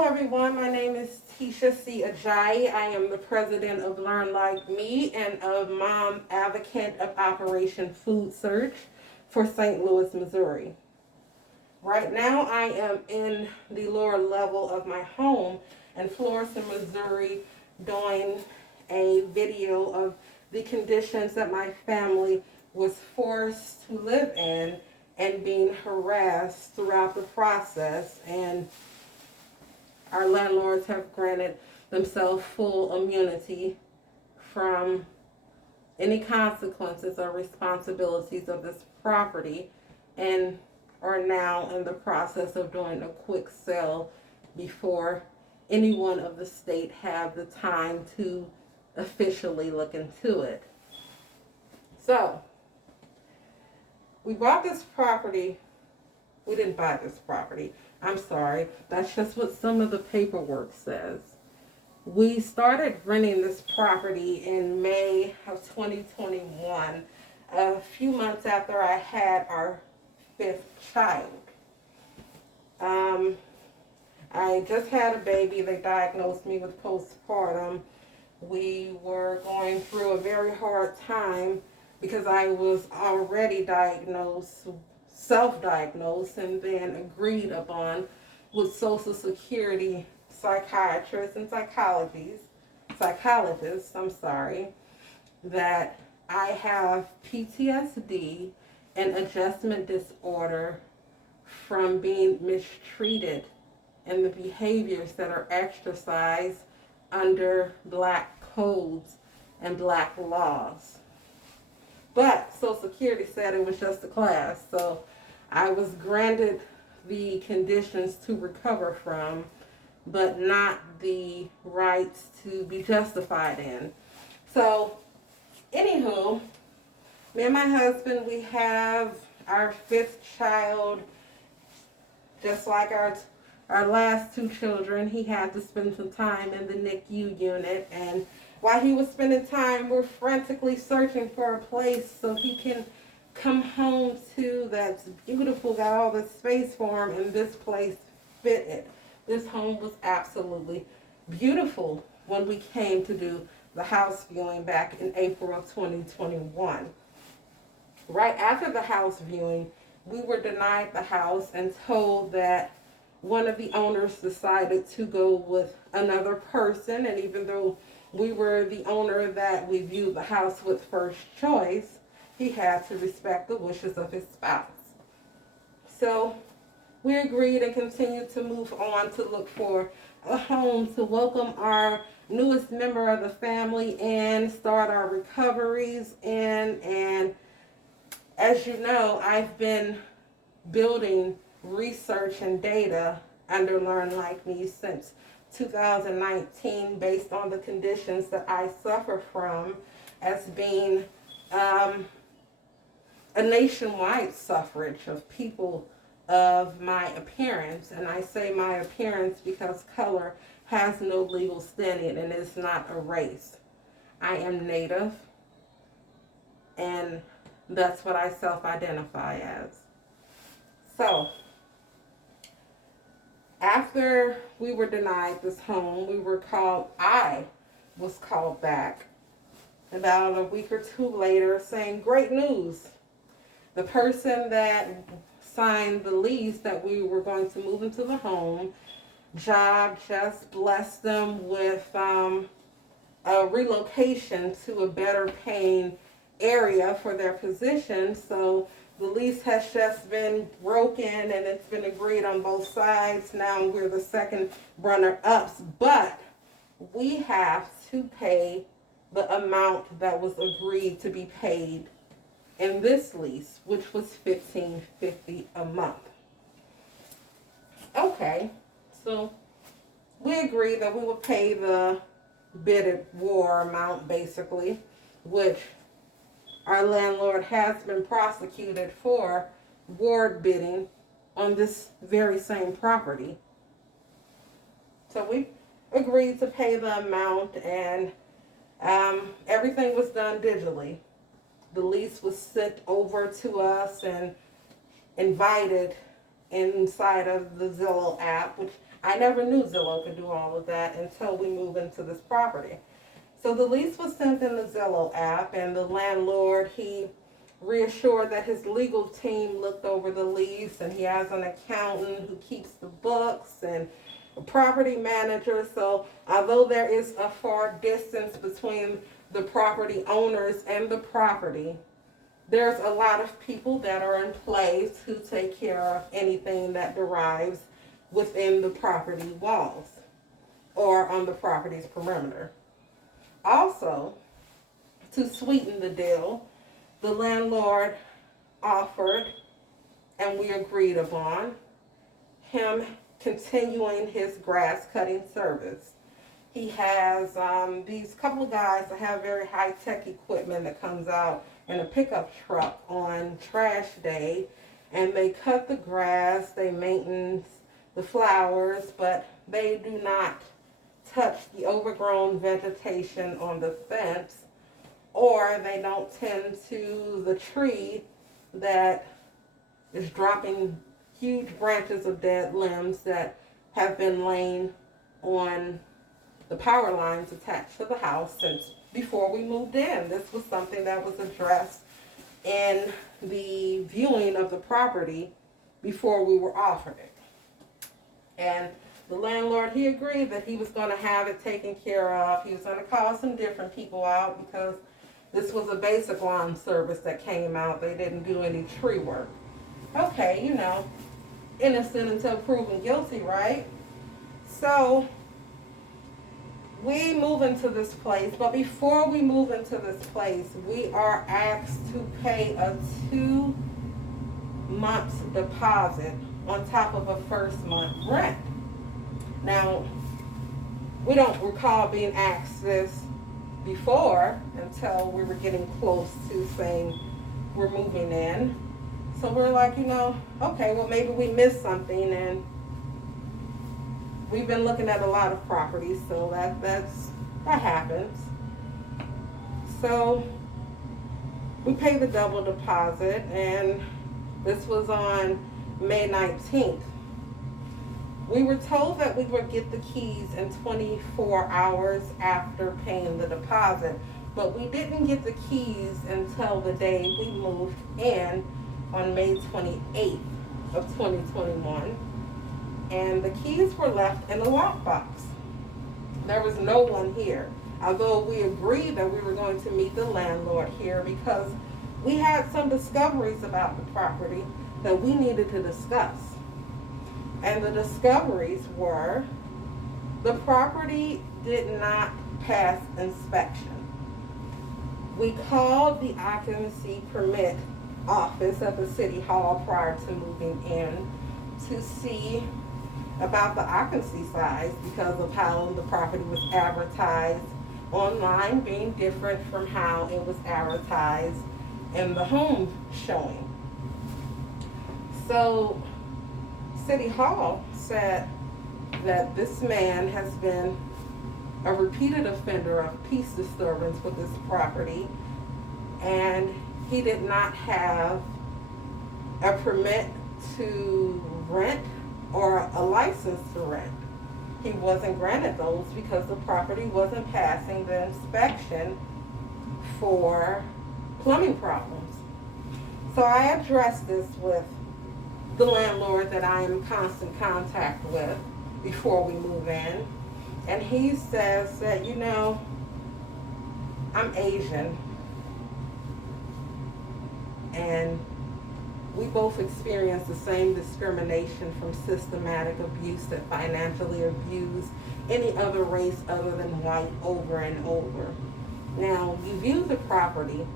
Hello everyone, my name is Tisha C. Ajayi. I am the president of Learn Like Me and of Mom Advocate of Operation Food Search for St. Louis, Missouri. Right now I am in the lower level of my home in Florissant, Missouri, doing a video of the conditions that my family was forced to live in and being harassed throughout the process, and our landlords have granted themselves full immunity from any consequences or responsibilities of this property and are now in the process of doing a quick sale before anyone of the state have the time to officially look into it. So, we bought this property. We didn't buy this property. I'm sorry. That's just what some of the paperwork says. We started renting this property in May of 2021, a few months after I had our fifth child. I just had a baby. They diagnosed me with postpartum. We were going through a very hard time because I was already diagnosed, self-diagnosed, and then agreed upon with Social Security psychiatrists and psychologists, that I have PTSD and adjustment disorder from being mistreated and the behaviors that are exercised under black codes and black laws. But Social Security said it was just a class, so I was granted the conditions to recover from, but not the rights to be justified in. So, anywho, me and my husband, we have our fifth child. Just like our last two children, he had to spend some time in the NICU unit, and while he was spending time, we're frantically searching for a place so he can come home to that's beautiful, got all the space for him, and this place fit it. This home was absolutely beautiful when we came to do the house viewing back in April of 2021. Right after the house viewing, we were denied the house and told that one of the owners decided to go with another person, and even though we were the owner that we viewed the house with first choice, he had to respect the wishes of his spouse. So we agreed and continued to move on to look for a home to welcome our newest member of the family and start our recoveries in. And as you know, I've been building research and data under Learn Like Me since 2019 based on the conditions that I suffer from as being a nationwide suffrage of people of my appearance. And I say my appearance because color has no legal standing and is not a race. I am Native, and that's what I self-identify as. So, after we were denied this home, I was called back about a week or two later saying, great news. The person that signed the lease that we were going to move into the home, job just blessed them with a relocation to a better paying area for their position. So the lease has just been broken and it's been agreed on both sides. Now we're the second runner-ups, but we have to pay the amount that was agreed to be paid in this lease, which was $1,550 a month. Okay, so we agreed that we would pay the bidded war amount, basically, which our landlord has been prosecuted for ward bidding on this very same property. So we agreed to pay the amount, and everything was done digitally. The lease was sent over to us and invited inside of the Zillow app, which I never knew Zillow could do all of that until we moved into this property. So the lease was sent in the Zillow app, and the landlord, he reassured that his legal team looked over the lease, and he has an accountant who keeps the books and a property manager. So although there is a far distance between the property owners and the property, there's a lot of people that are in place who take care of anything that derives within the property walls or on the property's perimeter. Also, to sweeten the deal, the landlord offered, and we agreed upon, him continuing his grass cutting service. He has these couple of guys that have very high-tech equipment that comes out in a pickup truck on trash day, and they cut the grass, they maintain the flowers, but they do not touch the overgrown vegetation on the fence, or they don't tend to the tree that is dropping huge branches of dead limbs that have been laying on the power lines attached to the house since before we moved in. This was something that was addressed in the viewing of the property before we were offered it. And the landlord, he agreed that he was going to have it taken care of. He was going to call some different people out because this was a basic lawn service that came out. They didn't do any tree work. Okay, you know, innocent until proven guilty, right? So we move into this place, but before we move into this place, we are asked to pay a 2-month deposit on top of a first month rent. Now, we don't recall being asked this before until we were getting close to saying we're moving in. So we're like, you know, okay, well, maybe we missed something, and we've been looking at a lot of properties, so that happens. So we paid the double deposit, and this was on May 19th. We were told that we would get the keys in 24 hours after paying the deposit, but we didn't get the keys until the day we moved in on May 28th of 2021. And the keys were left in a lockbox. There was no one here, although we agreed that we were going to meet the landlord here because we had some discoveries about the property that we needed to discuss. And the discoveries were the property did not pass inspection. We called the occupancy permit office at the city hall prior to moving in to see about the occupancy size because of how the property was advertised online being different from how it was advertised in the home showing. So City Hall said that this man has been a repeated offender of peace disturbance with this property, and he did not have a permit to rent or a license to rent. He wasn't granted those because the property wasn't passing the inspection for plumbing problems. So I addressed this with the landlord that I am in constant contact with before we move in. And he says that, you know, I'm Asian, and we both experience the same discrimination from systematic abuse that financially abuse any other race other than white over and over. Now, you view the property,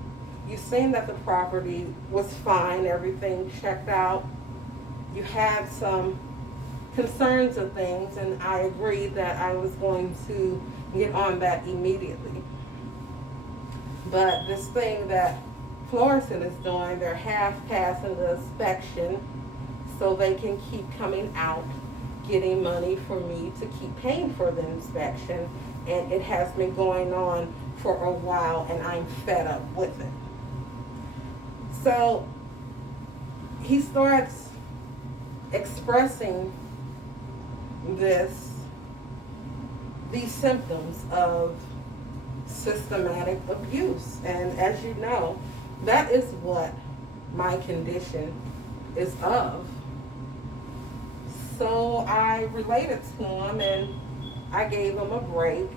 you've seen that the property was fine, everything checked out. You had some concerns of things, and I agreed that I was going to get on that immediately. But this thing that Florissant is doing, they're half passing the inspection so they can keep coming out, getting money for me to keep paying for the inspection, and it has been going on for a while, and I'm fed up with it. So he starts expressing this these symptoms of systematic abuse. And as you know, that is what my condition is of. So I related to him and I gave him a break.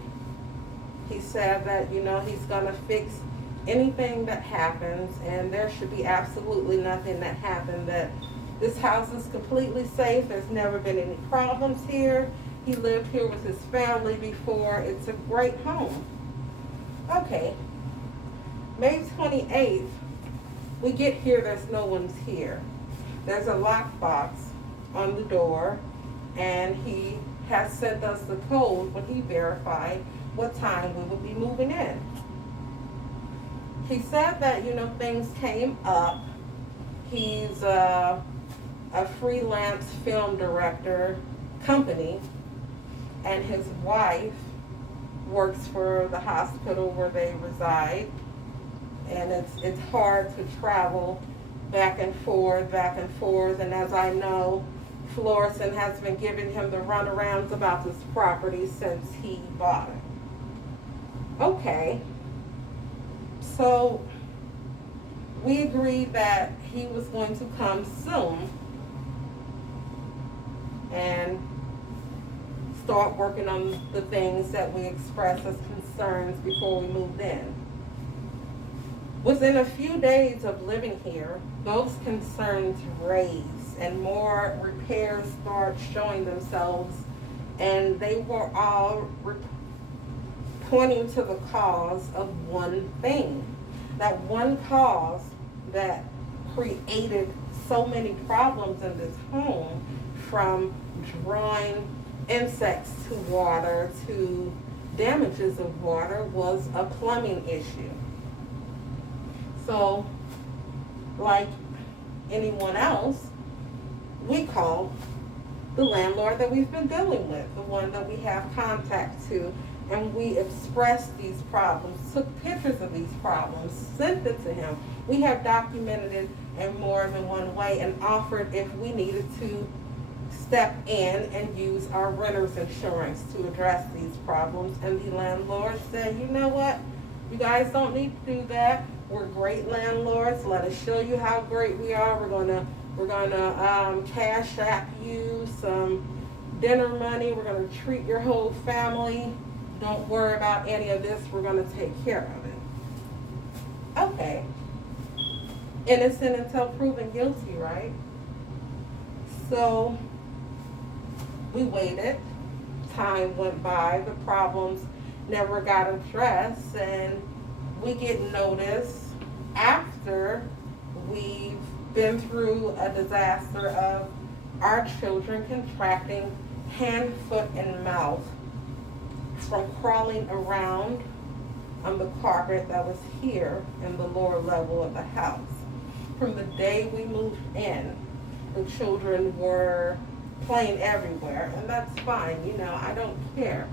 He said that, he's going to fix anything that happens, and there should be absolutely nothing that happened, that this house is completely safe. There's never been any problems here. He lived here with his family before. It's a great home. Okay. May 28th, we get here, there's no one's here. There's a lockbox on the door, and he has sent us the code when he verified what time we would be moving in. He said that, things came up. He's a freelance film director company, and his wife works for the hospital where they reside, and it's hard to travel back and forth, and as I know, Florissant has been giving him the runarounds about this property since he bought it. Okay, so we agreed that he was going to come soon and start working on the things that we expressed as concerns before we moved in. Within a few days of living here, those concerns raised and more repairs started showing themselves, and they were all pointing to the cause of one thing. That one cause that created so many problems in this home, from drawing insects to water to damages of water, was a plumbing issue. So, like anyone else, we called the landlord that we've been dealing with, the one that we have contact to, and we expressed these problems, took pictures of these problems, sent it to him. We have documented it in more than one way and offered if we needed to step in and use our renter's insurance to address these problems. And the landlord said, you know what, you guys don't need to do that. We're great landlords. Let us show you how great we are. We're gonna cash app you some dinner money. We're gonna treat your whole family. Don't worry about any of this. We're gonna take care of it. Okay. Innocent until proven guilty, right? So we waited. Time went by. The problems never got addressed, and we get notice after we've been through a disaster of our children contracting hand, foot, and mouth from crawling around on the carpet that was here in the lower level of the house. From the day we moved in, the children were playing everywhere, and that's fine. I don't care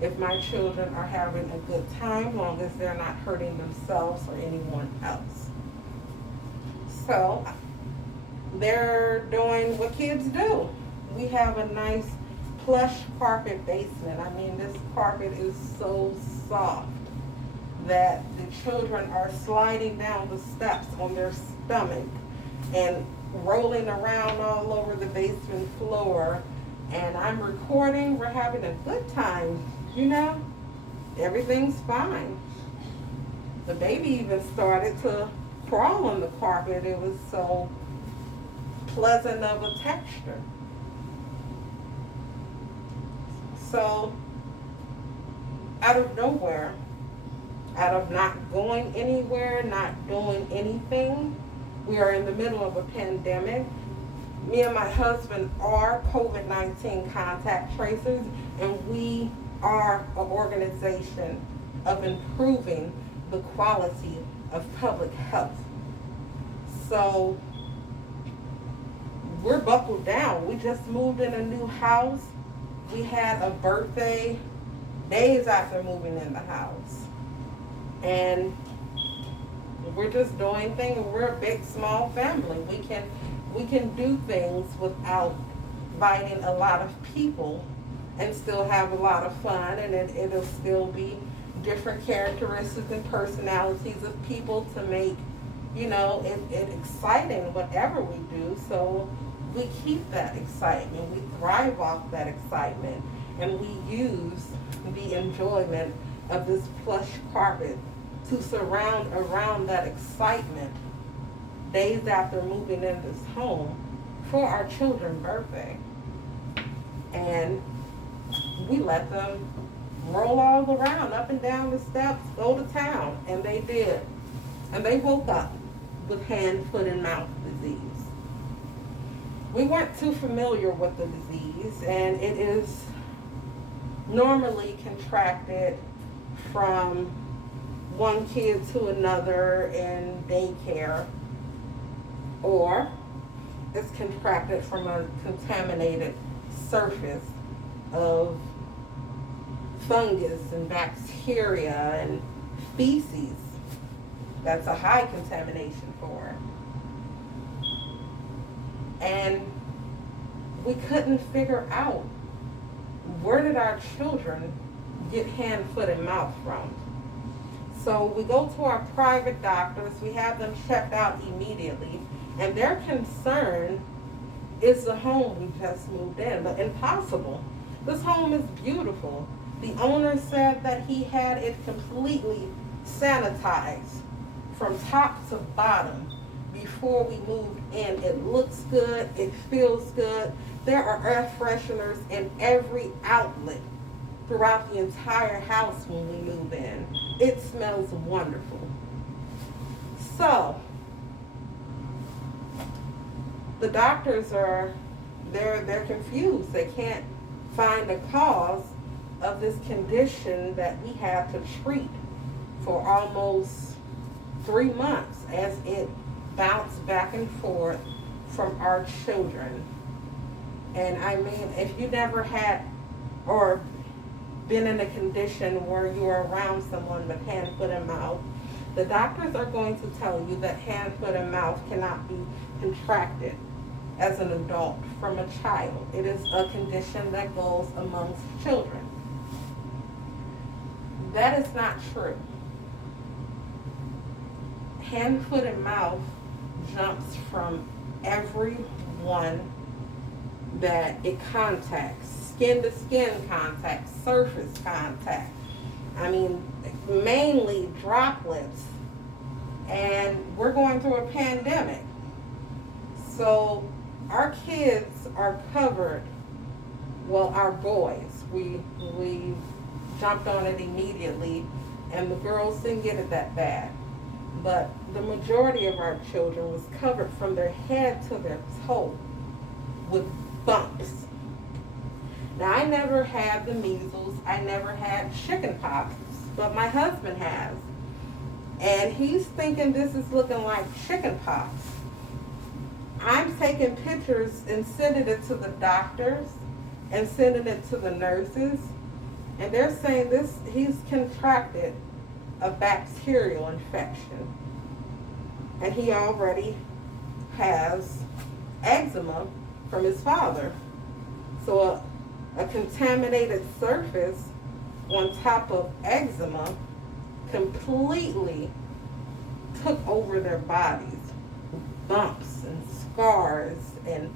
if my children are having a good time, long as they're not hurting themselves or anyone else. So they're doing what kids do. We have a nice plush carpet basement. I mean, this carpet is so soft that the children are sliding down the steps on their stomach and rolling around all over the basement floor. And I'm recording. We're having a good time. Everything's fine. The baby even started to crawl on the carpet. It was so pleasant of a texture. So, out of nowhere, out of not going anywhere, not doing anything, we are in the middle of a pandemic. Me and my husband are COVID-19 contact tracers, and we are an organization of improving the quality of public health. So we're buckled down. We just moved in a new house. We had a birthday days after moving in the house. And we're just doing things. We're a big, small family. We can do things without inviting a lot of people and still have a lot of fun, and it'll still be different characteristics and personalities of people to make, it exciting, whatever we do. So we keep that excitement, we thrive off that excitement, and we use the enjoyment of this plush carpet to surround around that excitement days after moving in this home for our children's birthday. And we let them roll all around, up and down the steps, go to town, and they did. And they woke up with hand, foot, and mouth disease. We weren't too familiar with the disease, and it is normally contracted from one kid to another in daycare, or it's contracted from a contaminated surface of fungus and bacteria and feces. That's a high contamination for it. And we couldn't figure out, where did our children get hand, foot, and mouth from? So we go to our private doctors, we have them checked out immediately, and their concern is the home we just moved in. But impossible. This home is beautiful. The owner said that he had it completely sanitized from top to bottom before we moved in. It looks good, it feels good. There are air fresheners in every outlet throughout the entire house when we move in. It smells wonderful. So, the doctors they're confused. They can't find the cause of this condition that we have to treat for almost 3 months as it bounced back and forth from our children. And I mean, if you never had or been in a condition where you are around someone with hand, foot, and mouth, the doctors are going to tell you that hand, foot, and mouth cannot be contracted as an adult from a child. It is a condition that goes amongst children. That is not true. Hand, foot, and mouth jumps from everyone that it contacts. Skin to skin contact, surface contact. I mean, mainly droplets. And we're going through a pandemic. So our kids are covered, well, our boys, we jumped on it immediately, and the girls didn't get it that bad. But the majority of our children was covered from their head to their toe with bumps. Now, I never had the measles, I never had chicken pox, but my husband has. And he's thinking this is looking like chicken pox. I'm taking pictures and sending it to the doctors and sending it to the nurses, and they're saying he's contracted a bacterial infection, and he already has eczema from his father. So a contaminated surface on top of eczema completely took over their bodies. Bumps and scars, and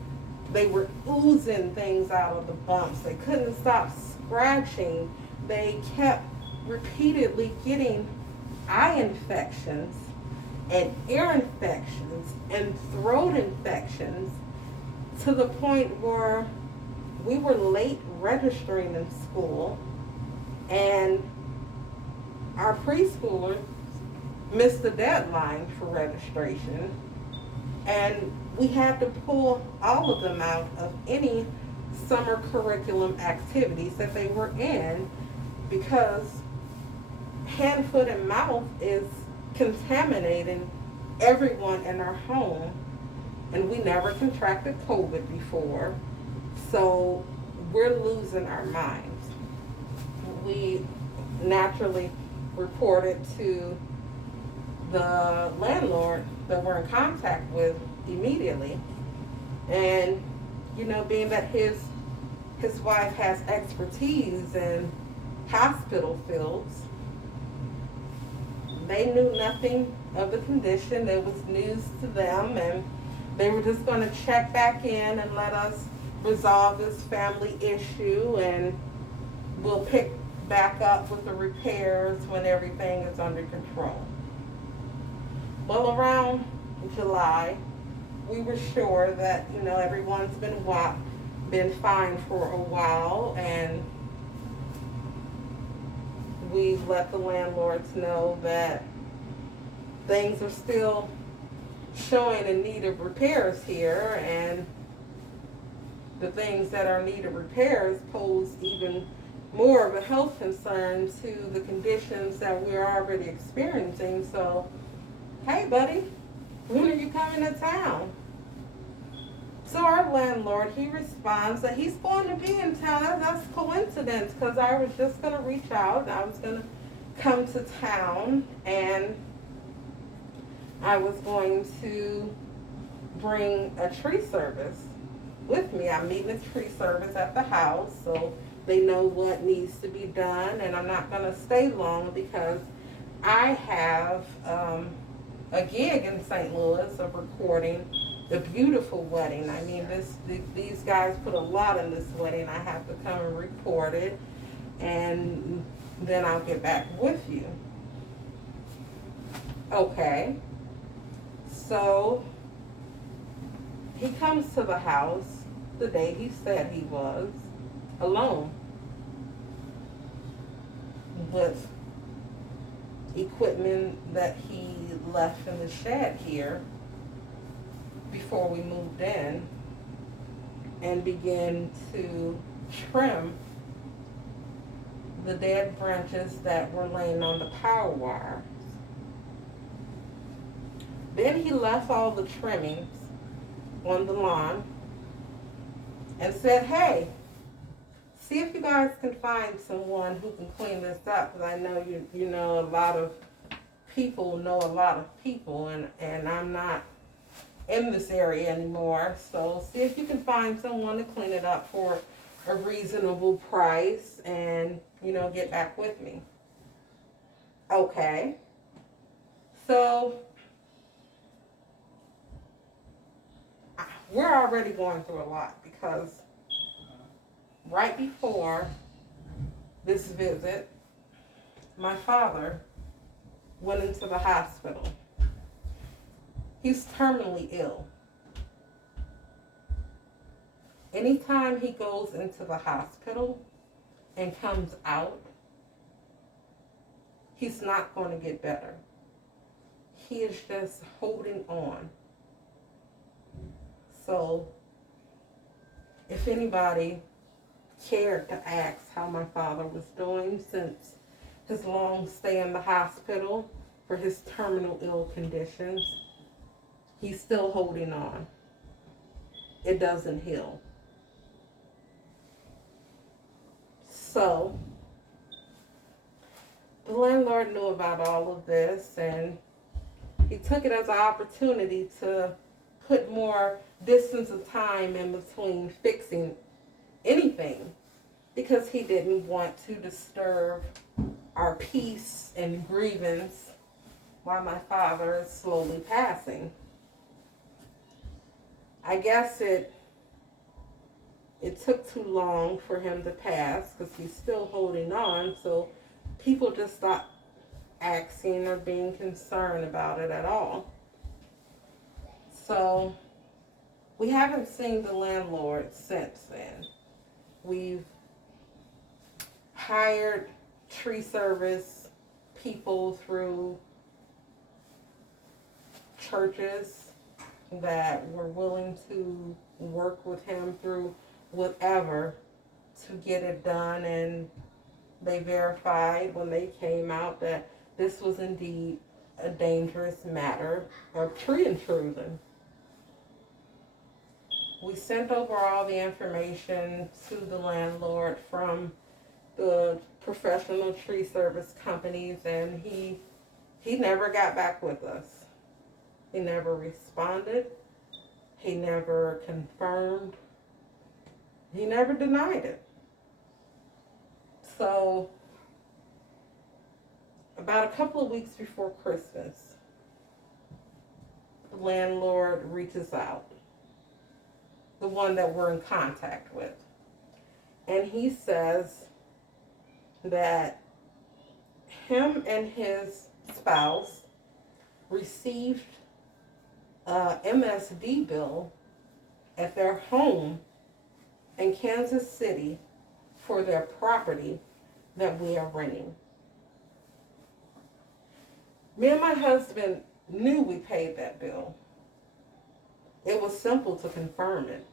they were oozing things out of the bumps. They couldn't stop scratching. They kept repeatedly getting eye infections and ear infections and throat infections, to the point where we were late registering in school, and our preschooler missed the deadline for registration, and we had to pull all of them out of any summer curriculum activities that they were in, because hand, foot, and mouth is contaminating everyone in our home, and we never contracted COVID before, so we're losing our minds. We naturally reported to the landlord that we're in contact with immediately, and being that his his wife has expertise in hospital fields. They knew nothing of the condition. It was news to them, and they were just going to check back in and let us resolve this family issue, and we'll pick back up with the repairs when everything is under control. Well, around July, we were sure that, everyone's been fine for a while, and we let the landlords know that things are still showing in need of repairs here, and the things that are in need of repairs pose even more of a health concern to the conditions that we're already experiencing. So, hey buddy, when are you coming to town? So our landlord, he responds that he's going to be in town. That's coincidence, because I was just going to reach out. I was going to come to town, and I was going to bring a tree service with me. I'm meeting a tree service at the house, so they know what needs to be done, and I'm not going to stay long because I have a gig in St. Louis of recording the beautiful wedding. I mean, these guys put a lot in this wedding. I have to come and record it, and then I'll get back with you. Okay. So he comes to the house the day he said he was, alone, with equipment that he left in the shed here before we moved in, and began to trim the dead branches that were laying on the power wire. Then he left all the trimmings on the lawn and said, hey, see if you guys can find someone who can clean this up, because I know you know a lot of people know a lot of people, and I'm not in this area anymore. So see if you can find someone to clean it up for a reasonable price, and get back with me. Okay. So we're already going through a lot, because right before this visit, my father went into the hospital. He's terminally ill. Anytime he goes into the hospital and comes out, he's not going to get better. He is just holding on. So, if anybody cared to ask how my father was doing since his long stay in the hospital for his terminal ill conditions, he's still holding on. It doesn't heal. So, the landlord knew about all of this, and he took it as an opportunity to put more distance of time in between fixing anything, because he didn't want to disturb our peace and grievance while my father is slowly passing. I guess it took too long for him to pass, because he's still holding on, so people just stopped asking or being concerned about it at all. So we haven't seen the landlord since then. We've hired tree service people through churches that were willing to work with him through whatever to get it done, and they verified when they came out that this was indeed a dangerous matter of tree intrusion. We sent over all the information to the landlord from the professional tree service companies, and he never got back with us. He never responded. He never confirmed He never denied it. So, about a couple of weeks before Christmas, the landlord reaches out, the one that we're in contact with. And he says that him and his spouse received a MSD bill at their home in Kansas City for their property that we are renting. Me and my husband knew we paid that bill. It was simple to confirm it.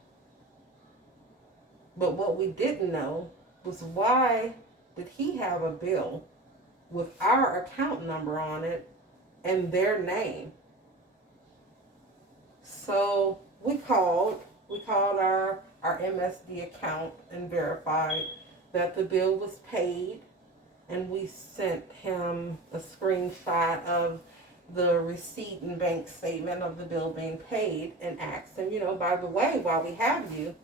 But what we didn't know was, why did he have a bill with our account number on it and their name? So we called our MSD account and verified that the bill was paid, and we sent him a screenshot of the receipt and bank statement of the bill being paid and asked him, by the way, while we have you,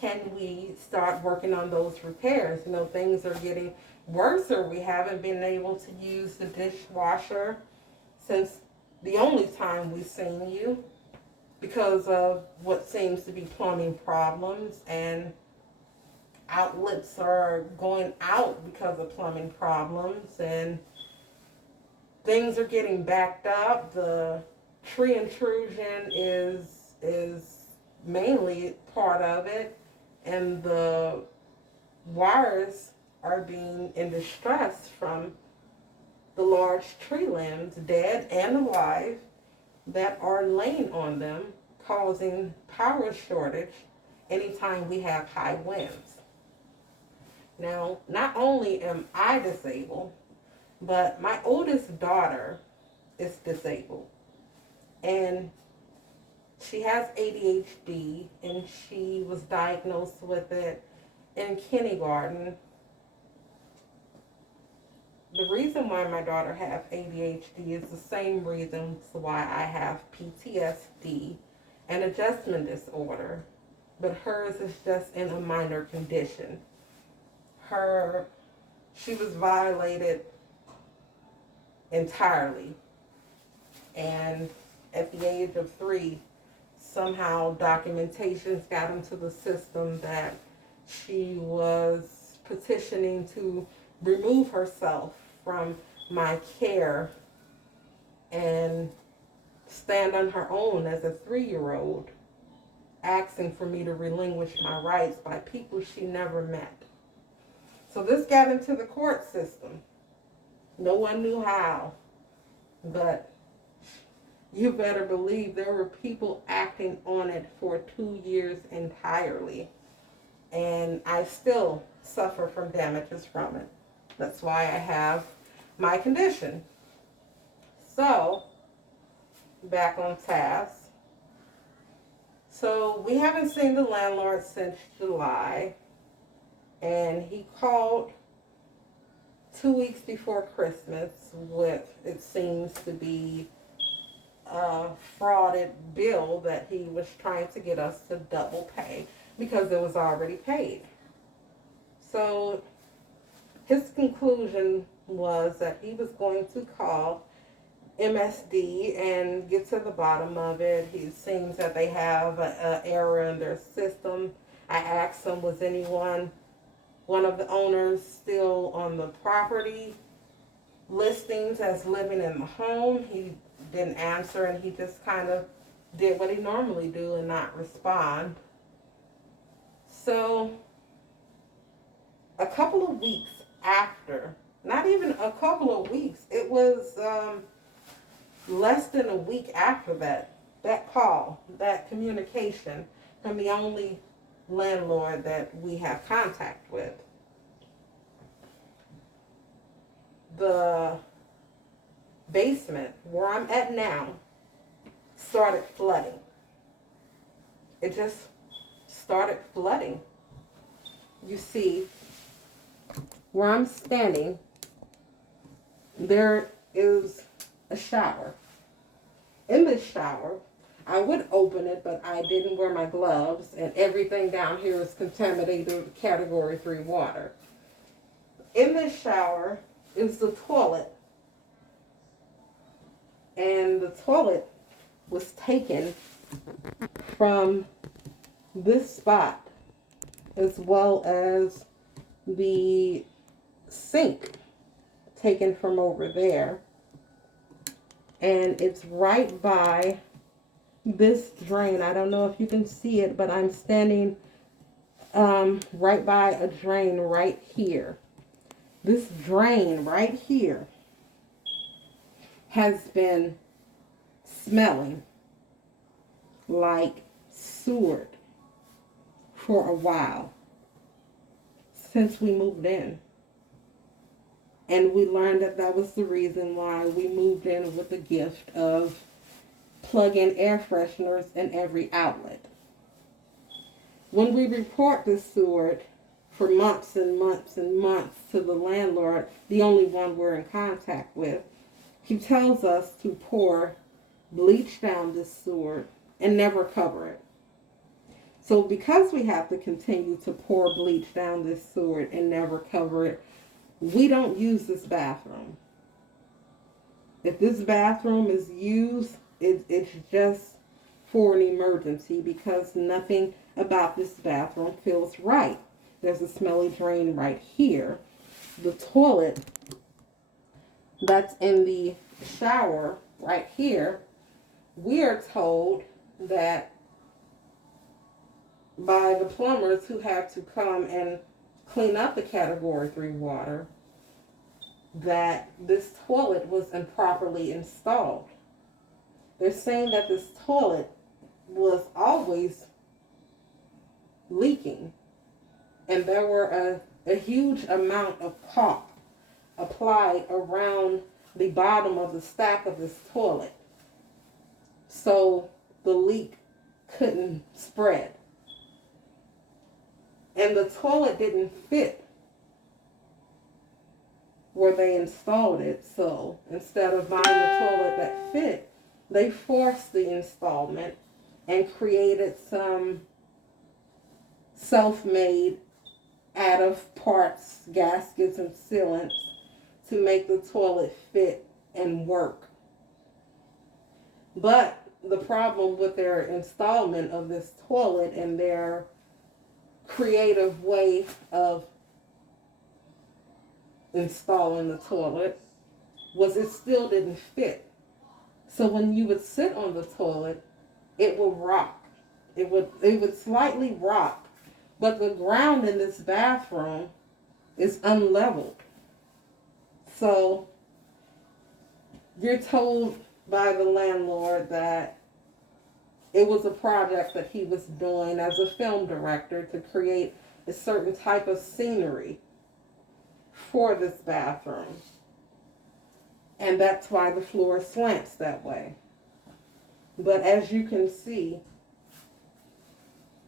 can we start working on those repairs? Things are getting worse, or we haven't been able to use the dishwasher since the only time we've seen you, because of what seems to be plumbing problems, and outlets are going out because of plumbing problems, and things are getting backed up. The tree intrusion is mainly part of it, and the wires are being in distress from the large tree limbs, dead and alive, that are laying on them, causing power shortage anytime we have high winds. Now, not only am I disabled, but my oldest daughter is disabled. And she has ADHD, and she was diagnosed with it in kindergarten. The reason why my daughter has ADHD is the same reason why I have PTSD and adjustment disorder, but hers is just in a minor condition. She was violated entirely, and at the age of 3, somehow documentations got into the system that she was petitioning to remove herself from my care and stand on her own as a 3-year-old, asking for me to relinquish my rights by people she never met. So this got into the court system. No one knew how, but you better believe there were people acting on it for 2 years entirely, and I still suffer from damages from it. That's why I have my condition. So, back on task. So, we haven't seen the landlord since July, and he called 2 weeks before Christmas with, it seems to be, a frauded bill that he was trying to get us to double pay because it was already paid. So his conclusion was that he was going to call MSD and get to the bottom of it. It seems that they have an error in their system. I asked him, was one of the owners still on the property listings as living in the home? He didn't answer, and he just kind of did what he normally do and not respond. So a couple of weeks after, not even a couple of weeks, it was less than a week after that call, that communication from the only landlord that we have contact with, the basement where I'm at now started flooding. It just started flooding. You see, where I'm standing, there is a shower. In this shower, I would open it, but I didn't wear my gloves, and everything down here is contaminated with Category 3 water. In this shower is the toilet, and the toilet was taken from this spot, as well as the sink taken from over there. And it's right by this drain. I don't know if you can see it, but I'm standing right by a drain right here. This drain right here has been smelling like sewer for a while, since we moved in. And we learned that that was the reason why we moved in with the gift of plug-in air fresheners in every outlet. When we report this sewer for months and months and months to the landlord, the only one we're in contact with, he tells us to pour bleach down this sewer and never cover it. So because we have to continue to pour bleach down this sewer and never cover it, we don't use this bathroom. If this bathroom is used, it's just for an emergency, because nothing about this bathroom feels right. There's a smelly drain right here. The toilet that's in the shower right here, we are told that by the plumbers who have to come and clean up the Category 3 water, that this toilet was improperly installed. They're saying that this toilet was always leaking, and there were a huge amount of caulk applied around the bottom of the stack of this toilet, so the leak couldn't spread. And the toilet didn't fit where they installed it, so instead of buying a toilet that fit, they forced the installment and created some self-made out of parts gaskets and sealants to make the toilet fit and work. But the problem with their installment of this toilet and their creative way of installing the toilet was it still didn't fit. So when you would sit on the toilet, it would rock. It would slightly rock. But the ground in this bathroom is unleveled. So you're told by the landlord that it was a project that he was doing as a film director to create a certain type of scenery for this bathroom. And that's why the floor slants that way. But as you can see,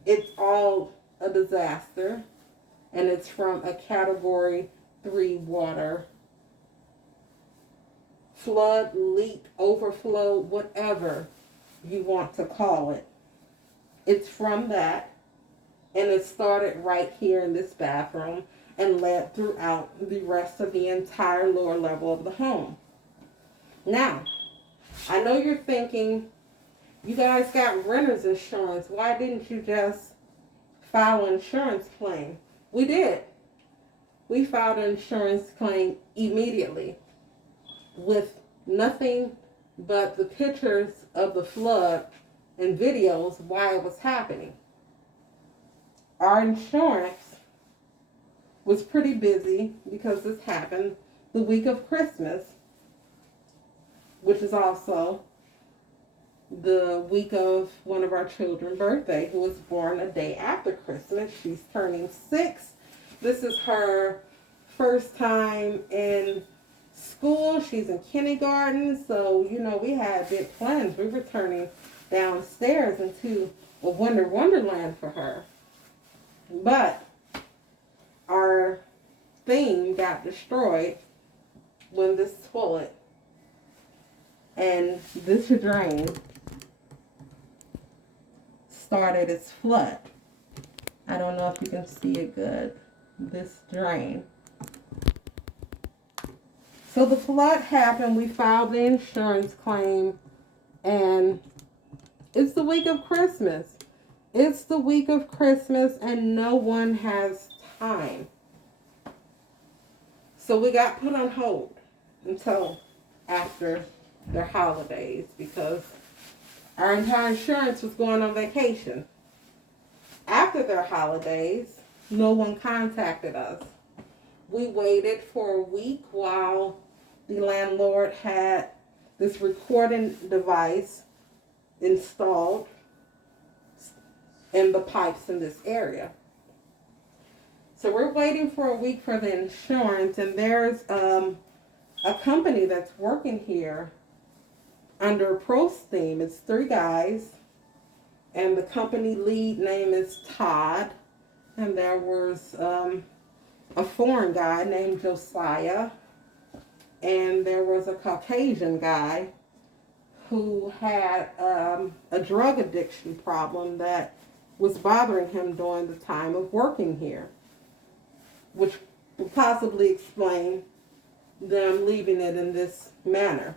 it's all a disaster, and it's from a Category 3 water. Flood, leak, overflow, whatever you want to call it. It's from that, and it started right here in this bathroom and led throughout the rest of the entire lower level of the home. Now, I know you're thinking, you guys got renter's insurance. Why didn't you just file an insurance claim? We did. We filed an insurance claim immediately with nothing but the pictures of the flood and videos while it was happening. Our insurance was pretty busy because this happened the week of Christmas, which is also the week of one of our children's birthday, who was born a day after Christmas. She's turning 6. This is her first time in school. She's in kindergarten, so we had big plans. We were turning downstairs into a wonderland for her. But our theme got destroyed when this toilet and this drain started its flood. I don't know if you can see it good, this drain. So the flood happened, we filed the insurance claim, and it's the week of Christmas. It's the week of Christmas and no one has time. So we got put on hold until after their holidays because our entire insurance was going on vacation. After their holidays, no one contacted us. We waited for a week while the landlord had this recording device installed in the pipes in this area. So we're waiting for a week for the insurance, and there's a company that's working here under Pro Steam. It's 3 guys, and the company lead name is Todd, and there was a foreign guy named Josiah, and there was a Caucasian guy who had a drug addiction problem that was bothering him during the time of working here, which will possibly explain them leaving it in this manner.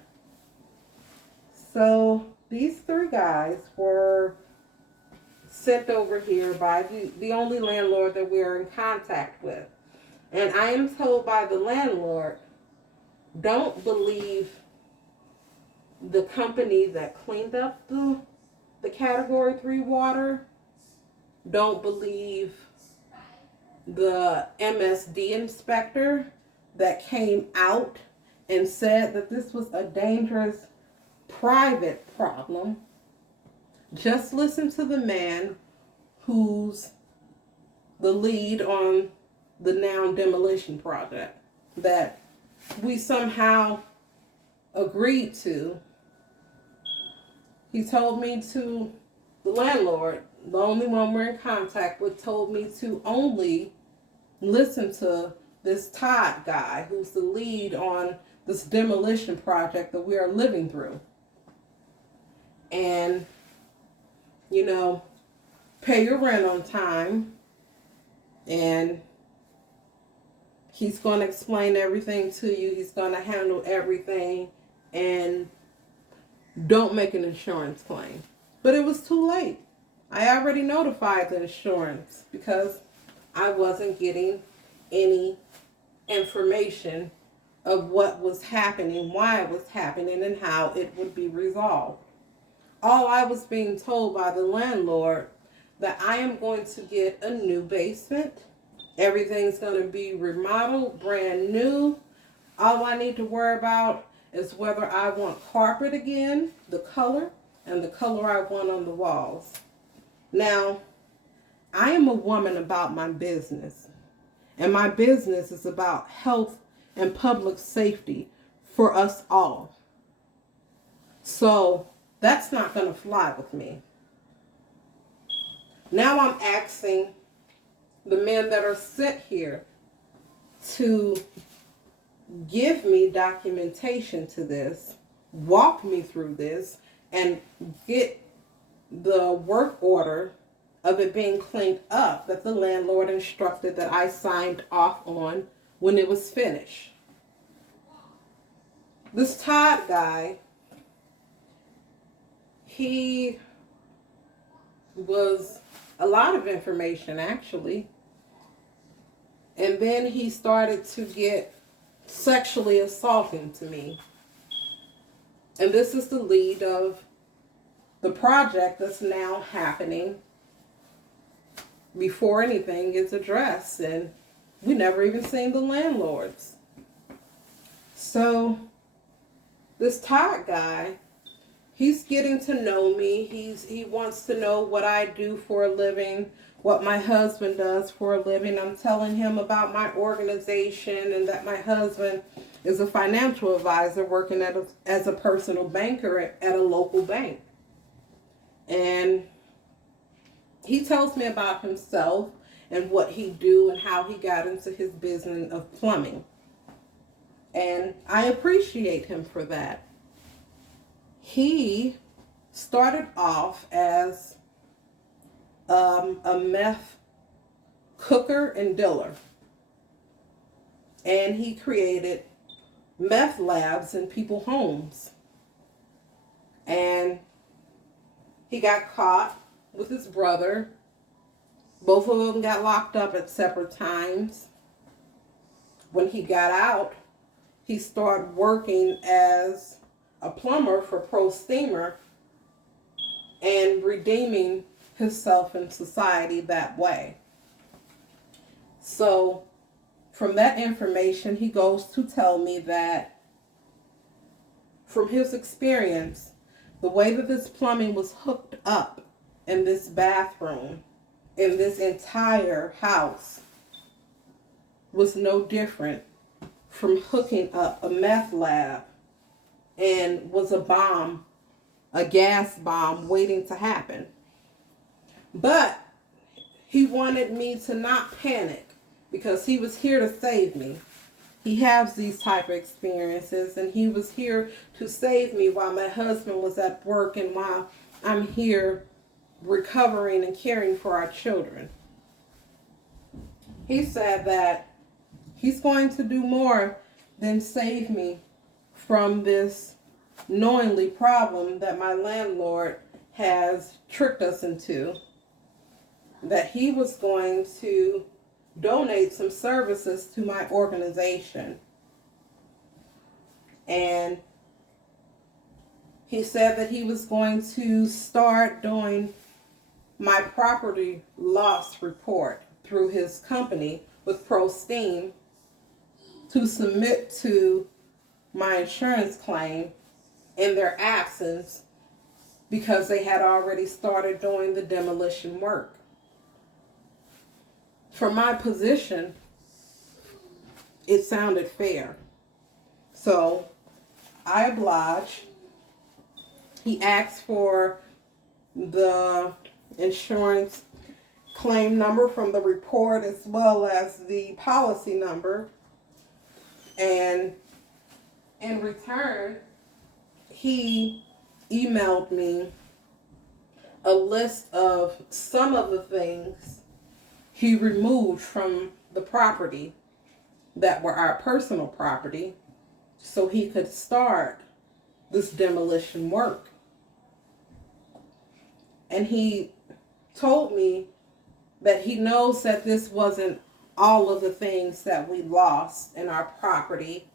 So these 3 guys were sent over here by the only landlord that we are in contact with. And I am told by the landlord, don't believe the company that cleaned up the Category 3 water. Don't believe the MSD inspector that came out and said that this was a dangerous private problem. Just listen to the man who's the lead on the now demolition project that we somehow agreed to. He told me to, the landlord, the only one we're in contact with, told me to only listen to this Todd guy who's the lead on this demolition project that we are living through. And, you know, pay your rent on time, and he's going to explain everything to you. He's going to handle everything, and don't make an insurance claim. But it was too late. I already notified the insurance because I wasn't getting any information of what was happening, why it was happening, and how it would be resolved. All I was being told by the landlord that I am going to get a new basement. Everything's going to be remodeled, brand new. All I need to worry about is whether I want carpet again, the color, and the color I want on the walls. Now, I am a woman about my business, and my business is about health and public safety for us all. So that's not going to fly with me. Now I'm asking the men that are sent here to give me documentation to this, walk me through this, and get the work order of it being cleaned up that the landlord instructed that I signed off on when it was finished. This Todd guy, he was a lot of information actually, and then he started to get sexually assaulting to me. And this is the lead of the project that's now happening before anything gets addressed, and we never even seen the landlords. So this Todd guy, he's getting to know me. He wants to know what I do for a living, what my husband does for a living. I'm telling him about my organization and that my husband is a financial advisor working as a personal banker at a local bank. And he tells me about himself and what he do and how he got into his business of plumbing. And I appreciate him for that. He started off as a meth cooker and diller. And he created meth labs in people's homes. And he got caught with his brother. Both of them got locked up at separate times. When he got out, he started working as a plumber for Pro Steamer and redeeming himself in society that way. So from that information, he goes to tell me that from his experience, the way that this plumbing was hooked up in this bathroom, in this entire house, was no different from hooking up a meth lab, and was a bomb, a gas bomb waiting to happen. But he wanted me to not panic because he was here to save me. He has these type of experiences, and he was here to save me while my husband was at work and while I'm here recovering and caring for our children. He said that he's going to do more than save me from this knowingly problem that my landlord has tricked us into. That he was going to donate some services to my organization. And he said that he was going to start doing my property loss report through his company with Pro Steam to submit to my insurance claim in their absence because they had already started doing the demolition work. From my position, it sounded fair. So I obliged. He asked for the insurance claim number from the report as well as the policy number. And in return, he emailed me a list of some of the things he removed from the property that were our personal property so he could start this demolition work. And he told me that he knows that this wasn't all of the things that we lost in our property,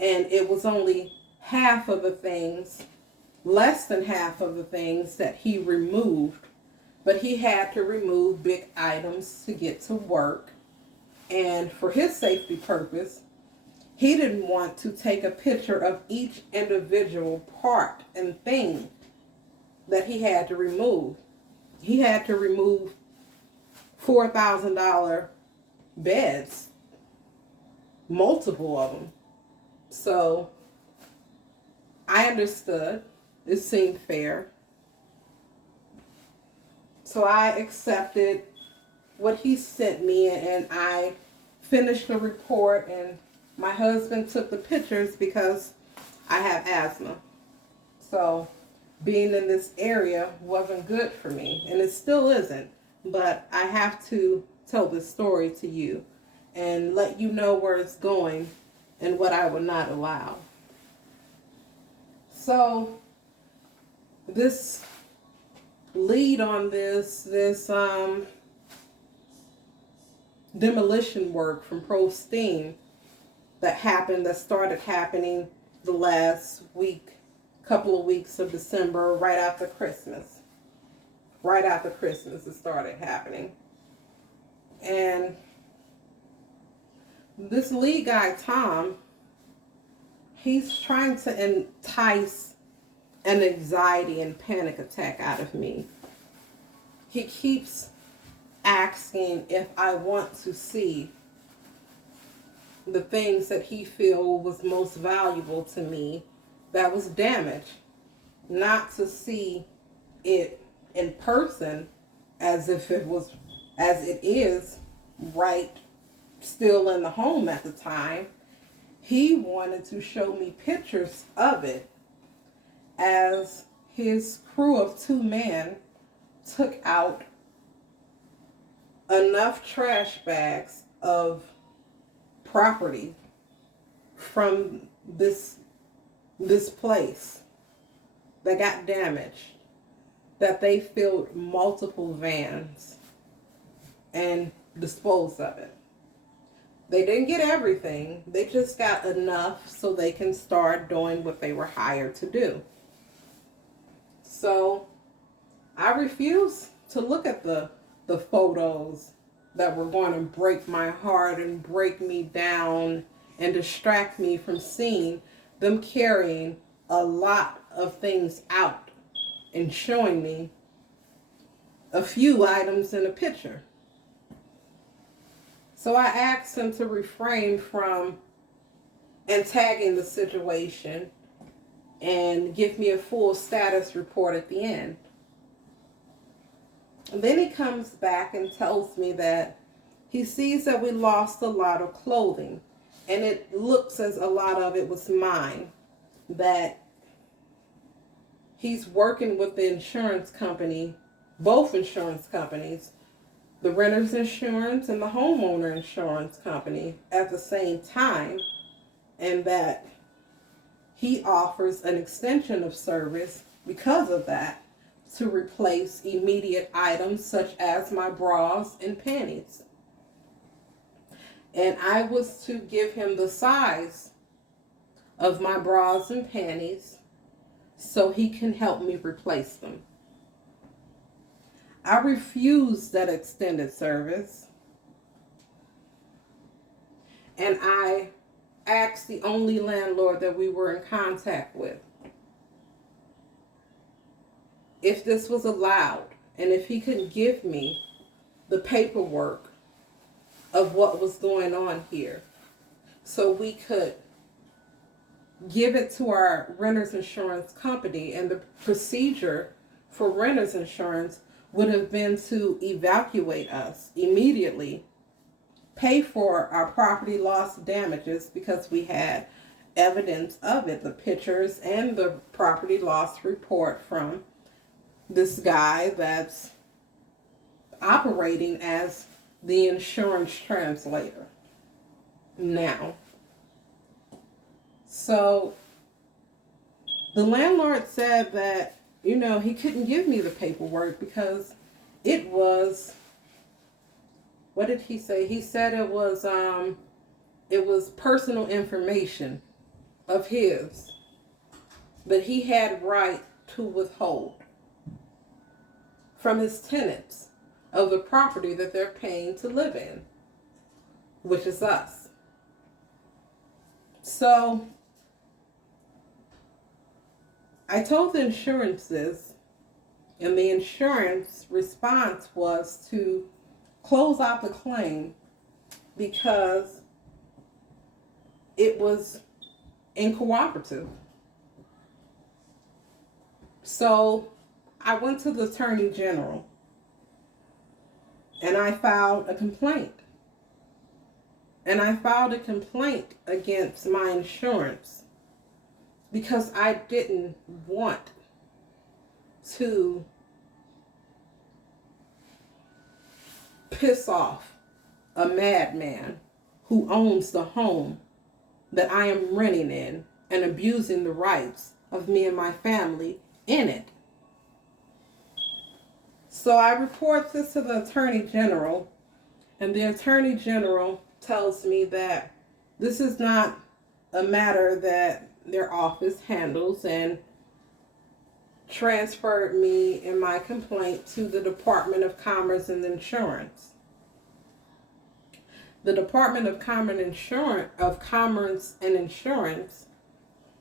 and it was only half of the things, less than half of the things that he removed. But he had to remove big items to get to work. And for his safety purpose, he didn't want to take a picture of each individual part and thing that he had to remove. He had to remove $4,000 beds, multiple of them. So I understood. It seemed fair. So I accepted what he sent me, and I finished the report, and my husband took the pictures because I have asthma. So being in this area wasn't good for me, and it still isn't. But I have to tell this story to you and let you know where it's going and what I would not allow. So this lead on this demolition work from Pro Steam that started happening the last couple of weeks of December, right after Christmas. Right after Christmas it started happening. And this lead guy, Tom, he's trying to entice an anxiety and panic attack out of me. He keeps asking if I want to see the things that he feels was most valuable to me that was damaged. Not to see it in person as if it was, as it is, right, still in the home at the time. He wanted to show me pictures of it as his crew of 2 men took out enough trash bags of property from this place that got damaged that they filled multiple vans and disposed of it. They didn't get everything. They just got enough so they can start doing what they were hired to do. So I refuse to look at the photos that were going to break my heart and break me down and distract me from seeing them carrying a lot of things out and showing me a few items in a picture. So I asked him to refrain from antagging the situation and give me a full status report at the end. And then he comes back and tells me that he sees that we lost a lot of clothing, and it looks as a lot of it was mine, that he's working with the insurance company, both insurance companies, the renter's insurance and the homeowner insurance company at the same time, and that he offers an extension of service because of that to replace immediate items such as my bras and panties. And I was to give him the size of my bras and panties so he can help me replace them. I refused that extended service, and I asked the only landlord that we were in contact with if this was allowed and if he could give me the paperwork of what was going on here so we could give it to our renter's insurance company. And the procedure for renter's insurance would have been to evacuate us immediately, pay for our property loss damages because we had evidence of it, the pictures and the property loss report from this guy that's operating as the insurance translator now. So the landlord said that, he couldn't give me the paperwork because it was, what did he say? He said it was personal information of his that he had right to withhold from his tenants of the property that they're paying to live in, which is us. So I told the insurances, and the insurance response was to close out the claim because it was uncooperative. So I went to the Attorney General and I filed a complaint. And I filed a complaint against my insurance because I didn't want to piss off a madman who owns the home that I am renting in and abusing the rights of me and my family in it. So I report this to the Attorney General, and the Attorney General tells me that this is not a matter that their office handles, and transferred me and my complaint to the Department of Commerce and Insurance. The Department of Commerce and Insurance,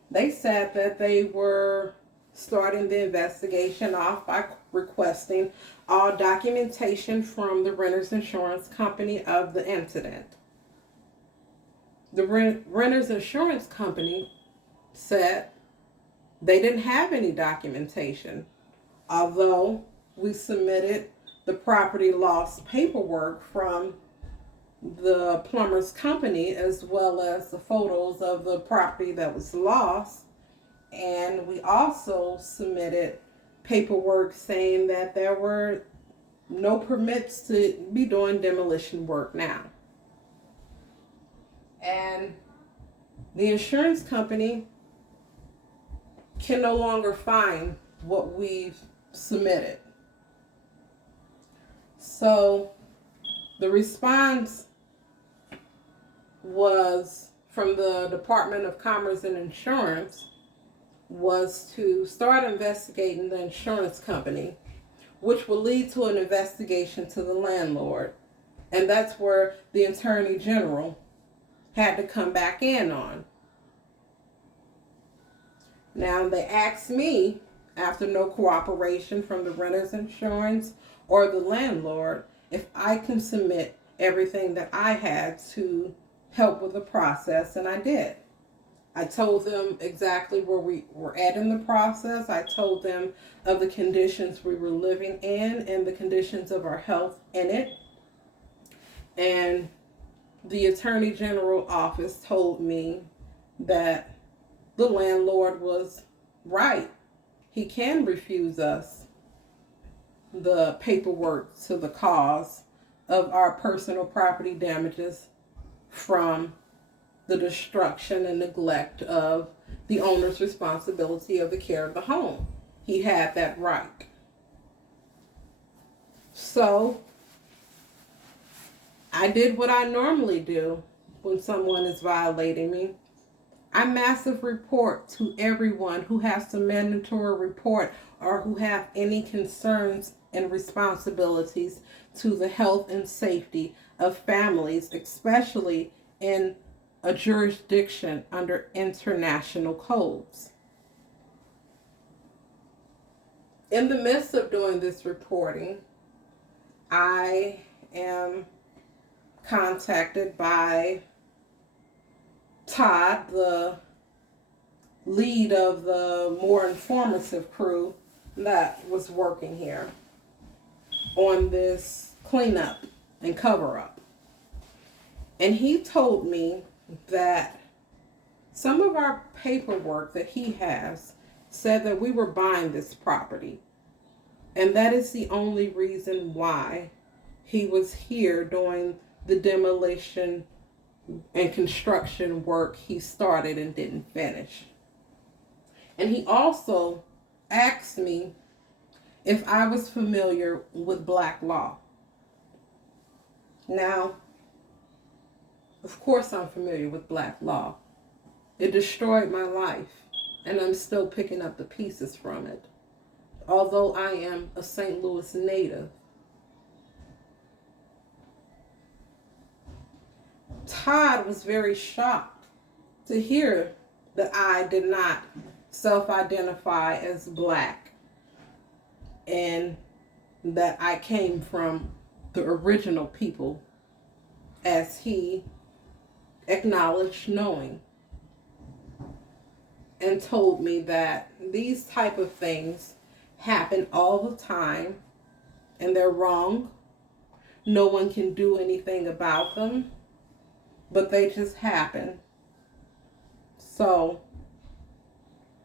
they said that they were starting the investigation off by requesting all documentation from the renter's insurance company of the incident. The renter's insurance company said they didn't have any documentation, although we submitted the property loss paperwork from the plumber's company as well as the photos of the property that was lost. And we also submitted paperwork saying that there were no permits to be doing demolition work now. And the insurance company can no longer find what we've submitted. So the response was from the Department of Commerce and Insurance was to start investigating the insurance company, which will lead to an investigation to the landlord. And that's where the Attorney General had to come back in on. Now they asked me, after no cooperation from the renter's insurance or the landlord, if I can submit everything that I had to help with the process, and I did. I told them exactly where we were at in the process. I told them of the conditions we were living in and the conditions of our health in it. And the Attorney General office told me that the landlord was right. He can refuse us the paperwork to the cause of our personal property damages from the destruction and neglect of the owner's responsibility of the care of the home. He had that right. So I did what I normally do when someone is violating me. I massive report to everyone who has to mandatory report or who have any concerns and responsibilities to the health and safety of families, especially in a jurisdiction under international codes. In the midst of doing this reporting, I am contacted by Todd, the lead of the more informative crew that was working here on this cleanup and cover up. And he told me that some of our paperwork that he has said that we were buying this property. And that is the only reason why he was here doing the demolition and construction work he started and didn't finish. And he also asked me if I was familiar with black law. Now, of course I'm familiar with black law. It destroyed my life, and I'm still picking up the pieces from it. Although I am a St. Louis native. Todd was very shocked to hear that I did not self-identify as black and that I came from the original people, as he acknowledged knowing, and told me that these type of things happen all the time and they're wrong. No one can do anything about them, but they just happen. So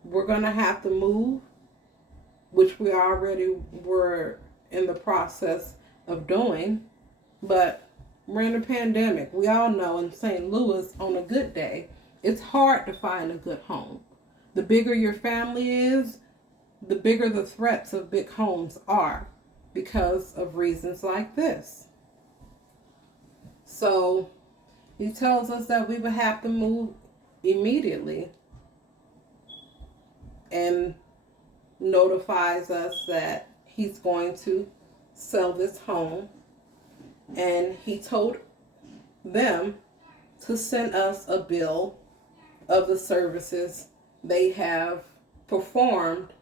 we're going to have to move, which we already were in the process of doing, but we're in a pandemic. We all know in St. Louis, on a good day, it's hard to find a good home. The bigger your family is, the bigger the threats of big homes are because of reasons like this. So he tells us that we would have to move immediately and notifies us that he's going to sell this home. And he told them to send us a bill of the services they have performed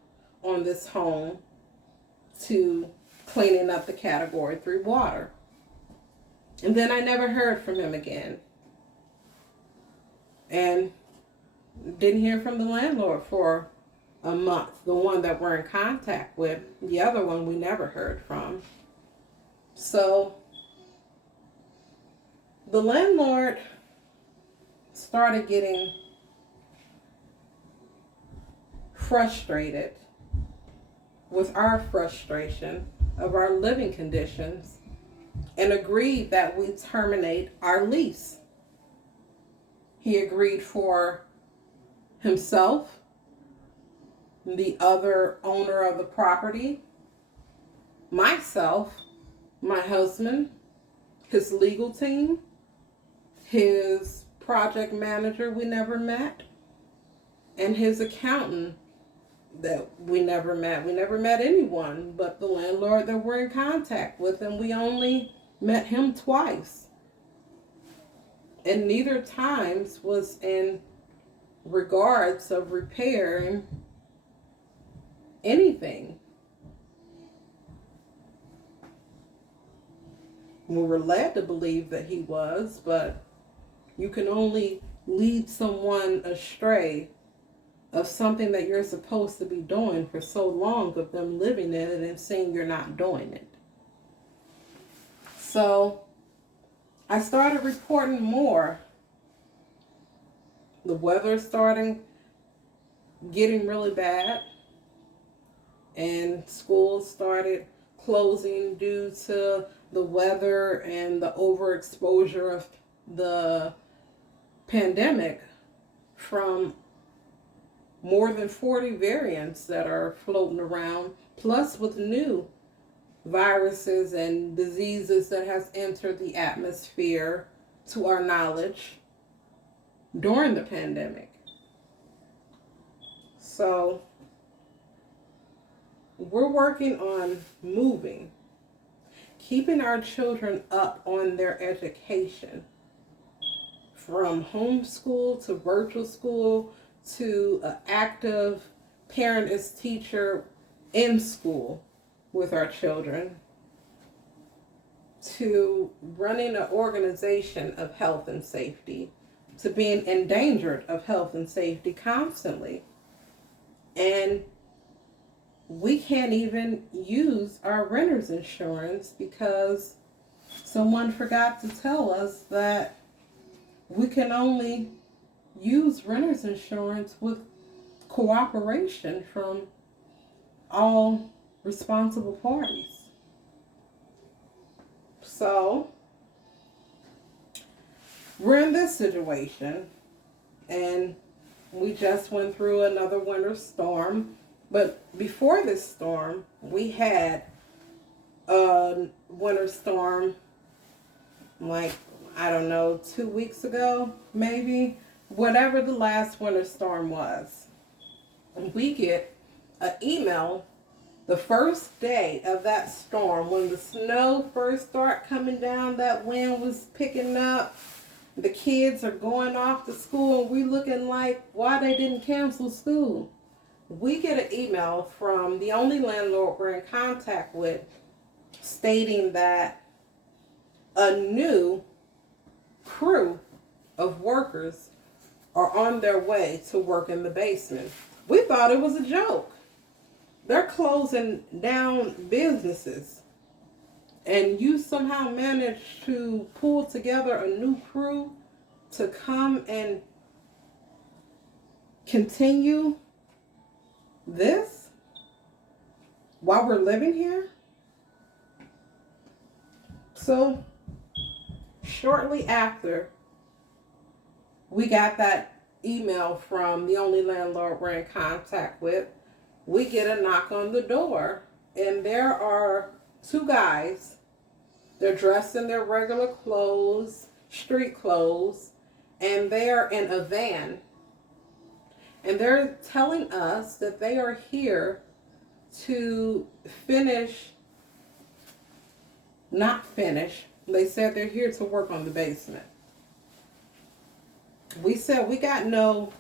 on this home to cleaning up the Category 3 water. And then I never heard from him again. And didn't hear from the landlord for a month. The one that we're in contact with. The other one we never heard from. So the landlord started getting frustrated with our frustration of our living conditions and agreed that we terminate our lease. He agreed for himself, the other owner of the property, myself, my husband, his legal team, his project manager we never met, and his accountant that we never met. We never met anyone but the landlord that we're in contact with, and we only met him twice. And neither times was in regards of repairing anything. We were led to believe that he was, but you can only lead someone astray of something that you're supposed to be doing for so long, of them living in it and seeing you're not doing it. So I started reporting more. The weather started getting really bad, and schools started closing due to the weather and the overexposure of the pandemic from more than 40 variants that are floating around, plus with new viruses and diseases that has entered the atmosphere to our knowledge during the pandemic. So we're working on moving, keeping our children up on their education, from homeschool to virtual school to an active parent as teacher in school with our children, to running an organization of health and safety, to being endangered of health and safety constantly. And we can't even use our renter's insurance because someone forgot to tell us that we can only use renter's insurance with cooperation from all responsible parties. So we're in this situation, and we just went through another winter storm. But before this storm, we had a winter storm, like, I don't know, 2 weeks ago, maybe, whatever the last winter storm was. And we get an email the first day of that storm, when the snow first started coming down, that wind was picking up, the kids are going off to school, and we looking like, why they didn't cancel school. We get an email from the only landlord we're in contact with stating that a new crew of workers are on their way to work in the basement. We thought it was a joke. They're closing down businesses, and you somehow managed to pull together a new crew to come and continue this while we're living here? So shortly after we got that email from the only landlord we're in contact with, we get a knock on the door, and there are two guys. They're dressed in their regular clothes, street clothes, and they're in a van. And they're telling us that they are here to not finish. They said they're here to work on the basement. We said, we got no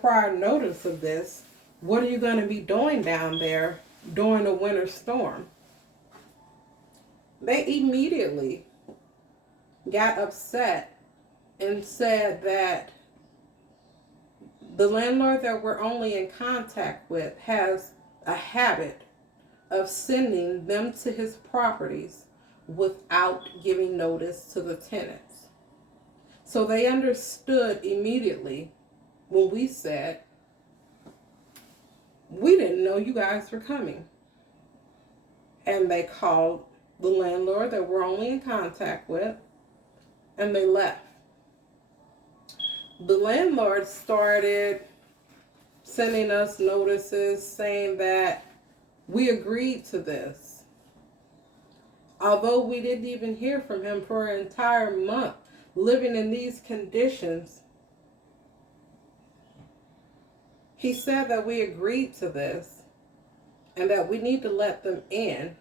prior notice of this. What are you going to be doing down there during a winter storm? They immediately got upset and said that the landlord that we're only in contact with has a habit of sending them to his properties without giving notice to the tenants. So they understood immediately when we said, we didn't know you guys were coming. and they called the landlord that we're only in contact with, and they left. The landlord started sending us notices saying that we agreed to this. Although we didn't even hear from him for an entire month living in these conditions, he said that we agreed to this and that we need to let them in.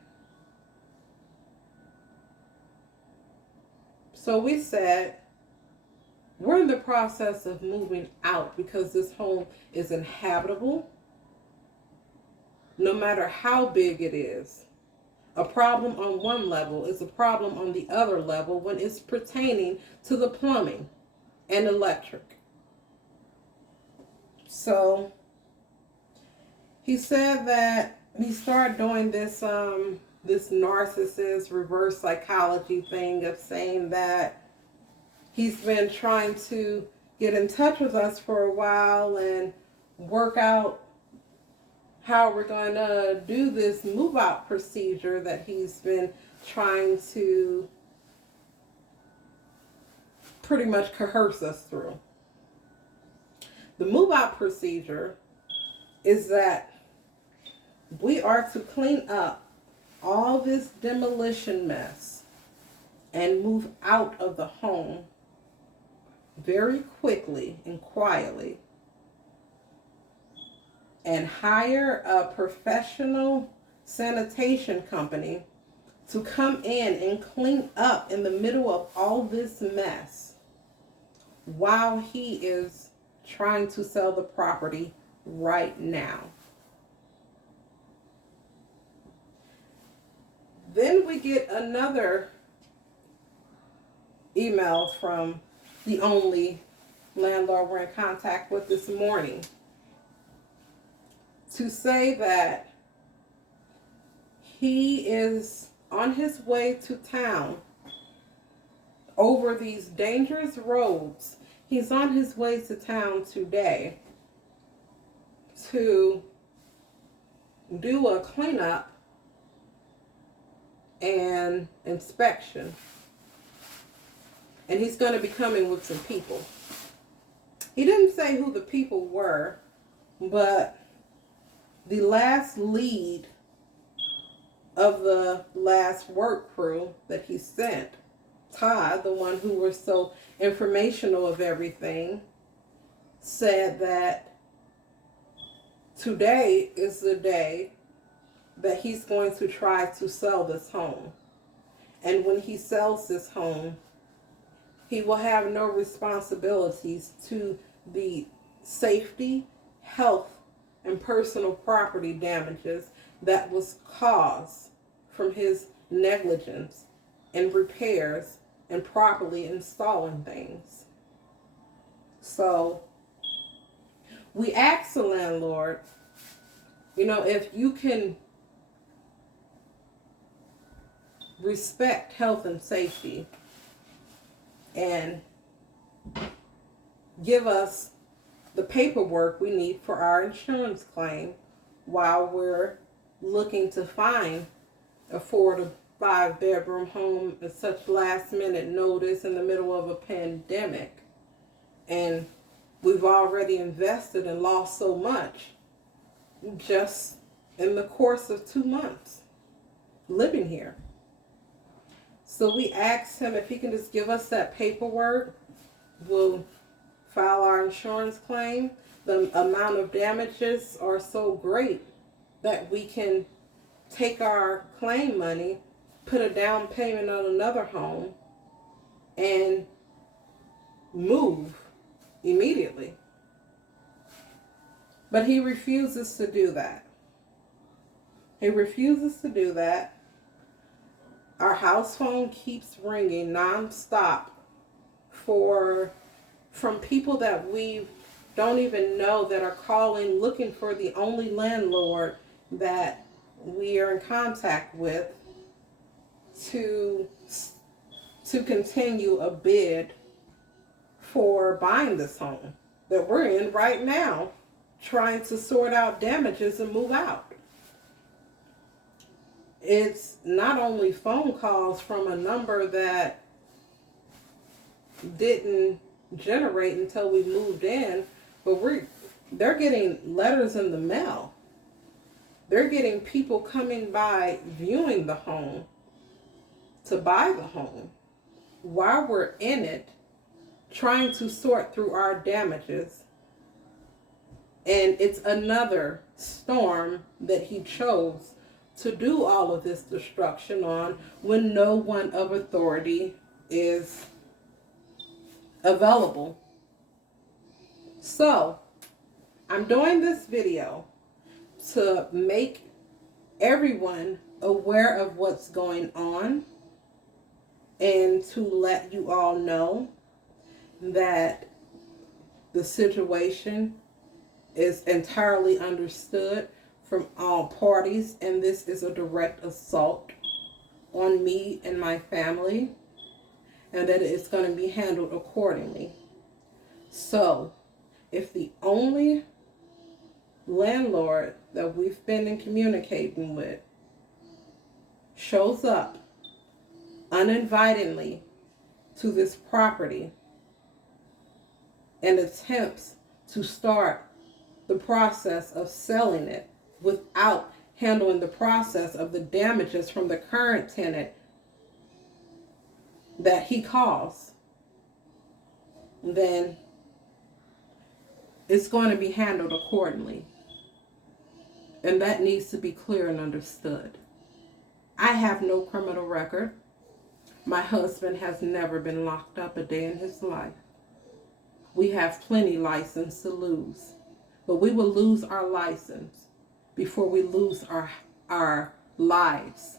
So we said, we're in the process of moving out because this home is inhabitable, no matter how big it is. A problem on one level is a problem on the other level when it's pertaining to the plumbing and electric. So he said that he started doing this narcissist reverse psychology thing of saying that he's been trying to get in touch with us for a while and work out how we're going to do this move-out procedure that he's been trying to pretty much coerce us through. The move-out procedure is that we are to clean up all this demolition mess and move out of the home very quickly and quietly, and hire a professional sanitation company to come in and clean up in the middle of all this mess while he is trying to sell the property right now. Then we get another email from the only landlord we're in contact with this morning to say that he is on his way to town over these dangerous roads. He's on his way to town today to do a cleanup and inspection. And he's going to be coming with some people. He didn't say who the people were, but the last lead of the last work crew that he sent, Todd, the one who was so informational of everything, said that today is the day that he's going to try to sell this home. And when he sells this home, he will have no responsibilities to the safety, health, and personal property damages that was caused from his negligence in repairs and properly installing things. So we asked the landlord, if you can respect health and safety and give us the paperwork we need for our insurance claim while we're looking to find a 4 to 5 bedroom home at such last minute notice in the middle of a pandemic. And we've already invested and lost so much just in the course of 2 months living here. So we asked him if he can just give us that paperwork. We'll file our insurance claim. The amount of damages are so great that we can take our claim money, put a down payment on another home, and move immediately. But he refuses to do that. He refuses to do that. Our house phone keeps ringing nonstop from people that we don't even know that are calling looking for the only landlord that we are in contact with to continue a bid for buying this home that we're in right now, trying to sort out damages and move out. it's not only phone calls from a number that didn't generate until we moved in, but they're getting letters in the mail. They're getting people coming by viewing the home to buy the home while we're in it, trying to sort through our damages. And it's another storm that he chose to do all of this destruction on when no one of authority is available. So, I'm doing this video to make everyone aware of what's going on and to let you all know that the situation is entirely understood from all parties, and this is a direct assault on me and my family, and that it's going to be handled accordingly. So, if the only landlord that we've been in communicating with shows up uninvitedly to this property and attempts to start the process of selling it without handling the process of the damages from the current tenant that he caused, then it's going to be handled accordingly. And that needs to be clear and understood. I have no criminal record. My husband has never been locked up a day in his life. We have plenty license to lose. But we will lose our license before we lose our lives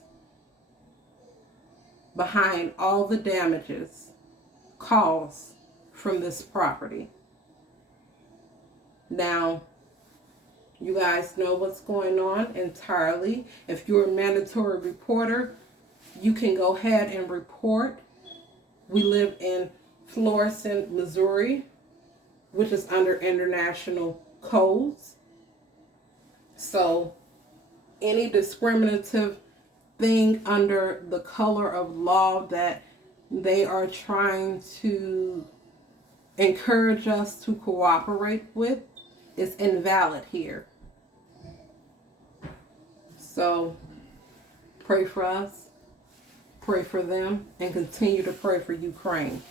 behind all the damages caused from this property. Now, you guys know what's going on entirely. If you're a mandatory reporter, you can go ahead and report. We live in Florissant, Missouri, which is under international codes. So any discriminative thing under the color of law that they are trying to encourage us to cooperate with is invalid here. So pray for us, pray for them, and continue to pray for Ukraine.